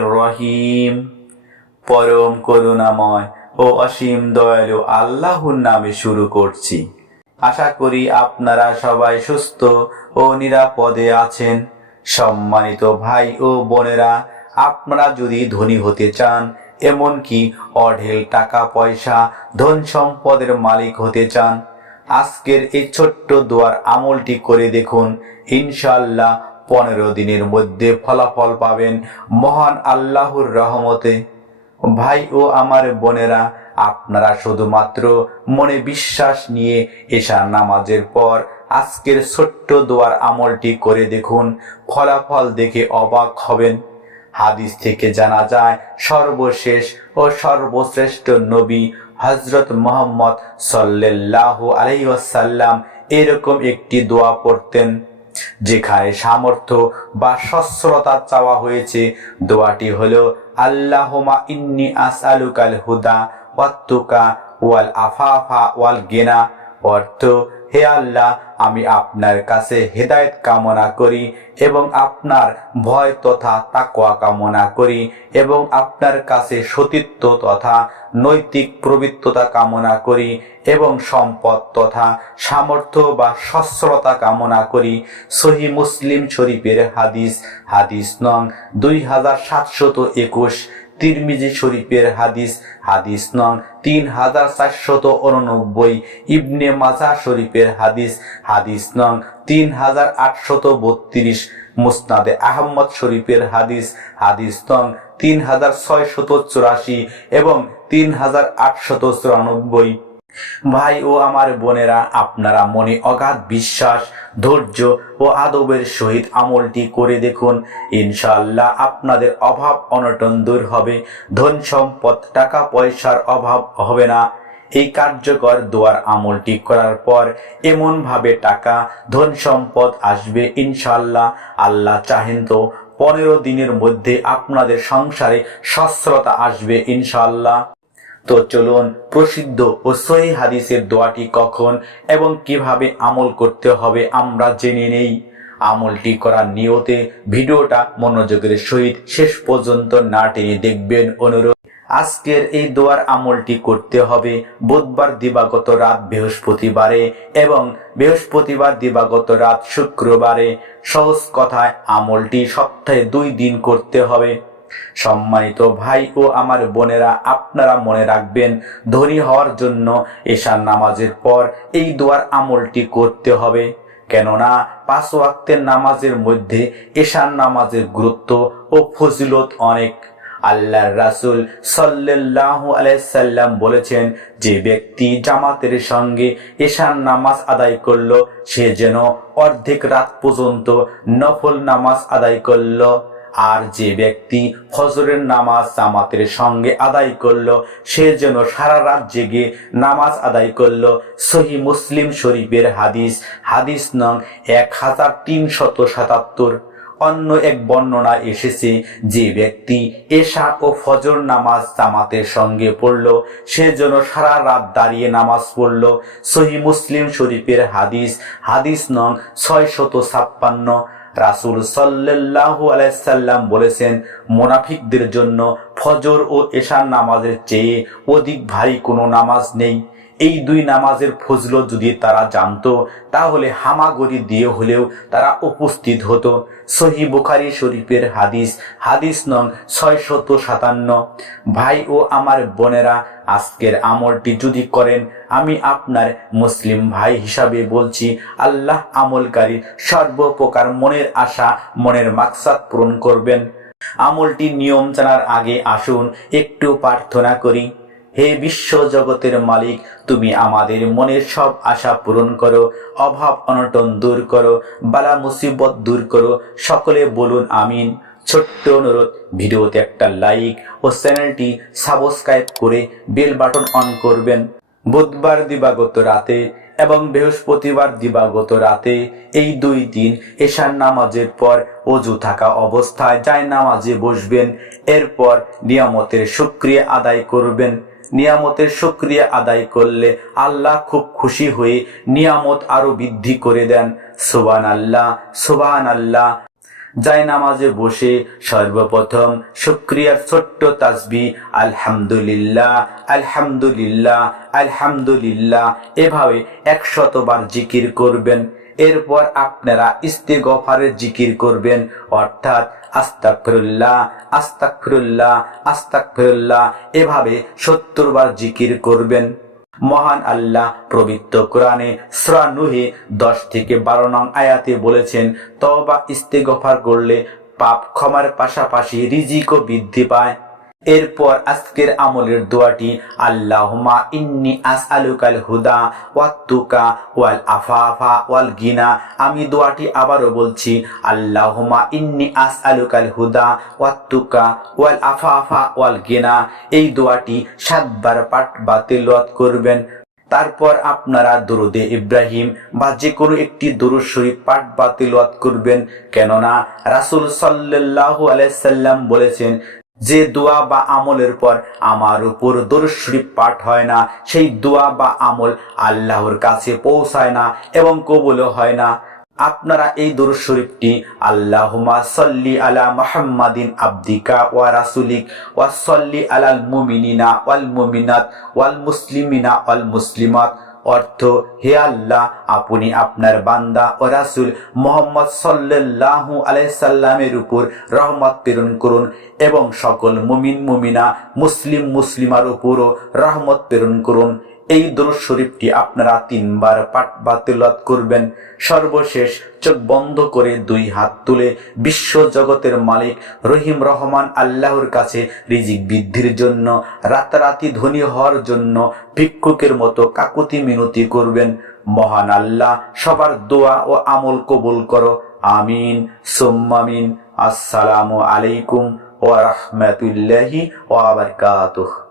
রহিম। পরম করুণাময় ও অসীম দয়ালু আল্লাহর নামে শুরু করছি। আশা করি আপনারা সবাই সুস্থ ও নিরাপদে আছেন। সম্মানিত ভাই ও বোনেরা, আপনারা যদি ধনী হতে চান, এমনকি অঢেল টাকা পয়সা, ধন সম্পদের মালিক হতে চান আজকের এই ছোট্ট দোয়ার আমলটি করে দেখুন, ইনশাআল্লাহ পনেরো দিনের মধ্যে ফলাফল পাবেন মহান আল্লাহর রহমতে। ভাই ও আমার বোনেরা, আপনারা শুধুমাত্র মনে বিশ্বাস নিয়ে এশা নামাজের পর আজকের ছোট্ট দোয়ার আমলটি করে দেখুন, ফলাফল দেখে অবাক হবেন। হাদিস থেকে জানা যায়, সর্বশেষ ও সর্বশ্রেষ্ঠ নবী হজরত মোহাম্মদ সাল্লাহ আলহিসাল্লাম এরকম একটি দোয়া পড়তেন, যেখানে সামর্থ্য বা সচ্ছলতা চাওয়া হয়েছে। দোয়াটি হলো আল্লাহমা ইন্নি আসআলুকাল হুদা ওয়াত্তুকা ওয়াল আফাফা ওয়াল গেনা। অর্থ হে আল্লাহ, আমি আপনার কাছে হেদায়েত কামনা করি এবং আপনার ভয় তথা তাকওয়া কামনা করি এবং আপনার কাছে সতীত্ব তথা নৈতিক প্রবৃত্ততা কামনা করি এবং সম্পদ তথা সামর্থ্য বা সচ্ছলতা কামনা করি। সহি মুসলিম শরীফের হাদিস হাদিস নং দুই হাজার সাতশত একুশ। তিরমিজি শরীফের হাদিস হাদিস নং তিন হাজার চারশত উননব্বই, ইবনে মাজা শরীফের হাদিস হাদিস নং তিন হাজার আটশত বত্রিশ, মুসনাদে আহম্মদ শরীফের হাদিস হাদিস নং তিন হাজার ছয়শত চুরাশি এবং তিন হাজার আটশত চুরানব্বই। ভাই ও আমার বোনেরা, আপনারা মনে অগাধ বিশ্বাস ধৈর্য ও আদবের সহিত আমলটি করে দেখুন। ইনশাআল্লাহ আপনাদের অভাব অনটন দূর হবে। ধন সম্পদ, টাকা পয়সার অভাব হবে না। এই কার্যকর দোয়ার আমলটি করার পর এমন ভাবে টাকা, ধন সম্পদ আসবে ইনশাআল্লাহ। আল্লাহ চাহেন তো পনেরো দিনের মধ্যে আপনাদের সংসারে সচ্ছলতা আসবে ইনশাআল্লাহ। তো চলুন প্রসিদ্ধ ও সহি হাদিসের দোয়াটি কখন এবং কীভাবে আমল করতে হবে আমরা জেনে নেই। আমলটি করার নিয়তে ভিডিওটা মনোযোগের সহিত শেষ পর্যন্ত না টেনে দেখবেন। অনুরোধ, আজকের এই দোয়ার আমলটি করতে হবে বুধবার দিবাগত রাত বৃহস্পতিবারে এবং বৃহস্পতিবার দিবাগত রাত শুক্রবারে। সহজ কথায় আমলটি সপ্তাহে দুই দিন করতে হবে। সম্মানিত ভাই ও আমার বোনেরা, আপনারা মনে রাখবেন, ধনী হওয়ার জন্য এশার নামাজের পর এই দোয়ার আমলটি করতে হবে। কেননা পাঁচ ওয়াক্তের নামাজের মধ্যে এশার নামাজের গুরুত্ব ও ফজিলত অনেক। আল্লাহর রাসুল সাল্লাহ আলাইসাল্লাম বলেছেন, যে ব্যক্তি জামাতের সঙ্গে এশার নামাজ আদায় করল, সে যেন অর্ধেক রাত পর্যন্ত নফল নামাজ আদায় করল। আর যে ব্যক্তি ফজরের নামাজ জামাতের সঙ্গে আদায় করল, সে যেন সারা রাত জেগে নামাজ আদায় করল। সহি মুসলিম শরীফের হাদিস হাদিস নং এক হাজার তিনশত সাতাত্তর। অন্য এক বর্ণনা এসেছে যে ব্যক্তি এশা ও ফজর নামাজ জামাতের সঙ্গে পড়ল, সে যেন সারা রাত দাঁড়িয়ে নামাজ পড়ল। সহি মুসলিম শরীফের হাদিস হাদিস নং ছয় শত ছাপ্পান্ন। রাসুল সাল্লাহ আলাইসাল্লাম বলেছেন, মোনাফিকদের জন্য ফজর ও এশার নামাজের চেয়ে অধিক ভারী কোনো নামাজ নেই। এই দুই নামাজের ফজল যদি তারা জানতো, তাহলে হামাগরি দিয়ে হলেও তারা উপস্থিত হতো। সহি বুখারি শরীফের হাদিস হাদিস নং ছয় শত সাতান্ন। ভাই ও আমার বোনেরা, আজকের আমলটি যদি করেন, আমি আপনার মুসলিম ভাই হিসাবে বলছি, আল্লাহ আমলকারী সর্বপ্রকার মনের আশা, মনের মাকসাদ পূরণ করবেন। আমলটি নিয়ম জানার আগে আসুন, একটু প্রার্থনা করি। হে বিশ্ব জগতের মালিক, তুমি আমাদের মনের সব আশা পূরণ করো, অভাব অনটন দূর করো, বালা মুসিবত দূর করো, সকলে বলুন আমিন। ছোট্ট অনুরোধ, ভিডিওতে একটা লাইক ও চ্যানেলটি সাবস্ক্রাইব করে বেল বাটন অন করবেন। বুধবার দিবাগত রাতে এবং বৃহস্পতিবার দিবাগত রাতে এই দুই দিন এশার নামাজের পর অজু থাকা অবস্থায় যায় নামাজে বসবেন, এরপর নিয়ামতের সুক্রিয়া আদায় করবেন। নিয়ামতের সক্রিয়া আদায় করলে আল্লাহ খুব খুশি হয়ে নিয়ামত আরও বৃদ্ধি করে দেন। সোবান আল্লাহ সোবান আল্লাহ যায় নামাজে বসে সর্বপ্রথম শুক্রিয়ার ছোট্ট তাসবি, আলহামদুলিল্লাহ আলহামদুলিল্লাহ আলহামদুলিল্লাহ, এভাবে একশতবার জিকির করবেন। এরপর আপনারা ইস্তেগফারের জিকির করবেন, অর্থাৎ আস্তাকফিরুল্লাহ আস্তাকফিরুল্লাহ আস্তাকফিরুল্লাহ এভাবে সত্তর বার জিকির করবেন। মহান আল্লাহ পবিত্র কোরআনে সূরা নুহে দশ থেকে বারো নং আয়াতে বলেছেন তবা ইস্তেগফার করলে পাপ ক্ষমার পাশাপাশি রিজিকও বৃদ্ধি পায়। এরপর আজকের আমলের দোয়াটি আল্লাহমা ইন্নি আসআলুকাল হুদা ওয়াত্তুকা ওয়াল আফাফা ওয়াল গিনা। আমি দোয়াটি আবারও বলছি আল্লাহমা ইন্নি আসআলুকাল হুদা ওয়াত্তুকা ওয়াল আফাফা ওয়াল গিনা। এই দোয়াটি সাতবার পাঠ বা করবেন। তারপর আপনারা দরুদে ইব্রাহিম বা যে কোনো একটি দরুদ শরীফ পাঠ বা তিলওয়াত করবেন। কেননা রাসূল সাল্লাল্লাহু আলাইসাল্লাম বলেছেন যে দোয়া বা আমলের পর আমার উপর শরীফ পাঠ হয় না, সেই দোয়া বা আমল আল্লাহর কাছে পৌঁছায় না এবং কবুলও হয় না। আপনারা এই দরুদ শরীফটি আল্লাহুমা সাল্লি আলা মুহাম্মাদিন আব্দিকা ওয়া রাসুলিক ওয়া সল্লি আলাল মুমিনিনা ওয়াল মুমিনাত ওয়াল মুসলিমিনা ওয়াল মুসলিমাত। অর্থ, হে আল্লাহ, আপনি আপনার বান্দা ও রাসুল মোহাম্মদ সাল্লাল্লাহু আলাইসাল্লামের উপর রহমত প্রেরণ করুন এবং সকল মুমিন, মুমিনা, মুসলিম, মুসলিমার উপরও রহমত প্রেরণ করুন। এই দরুদ শরীফটি আপনারা তিনবার পাঠ বা করবেন। সর্বশেষ চোখ বন্ধ করে দুই হাত তুলে বিশ্ব জগতের মালিক রহিম রহমান আল্লাহর কাছে রিজিক বৃদ্ধির জন্য, রাতারাতি ধনী হওয়ার জন্য ভিক্ষুকের মতো কাকুতি মিনতি করবেন। মহান আল্লাহ, সবার দোয়া ও আমল কবুল করো। আমিন। সোম্মামিন আসসালামু আলাইকুম ওয়া রাহমাতুল্লাহি ওয়া বারাকাতুহু।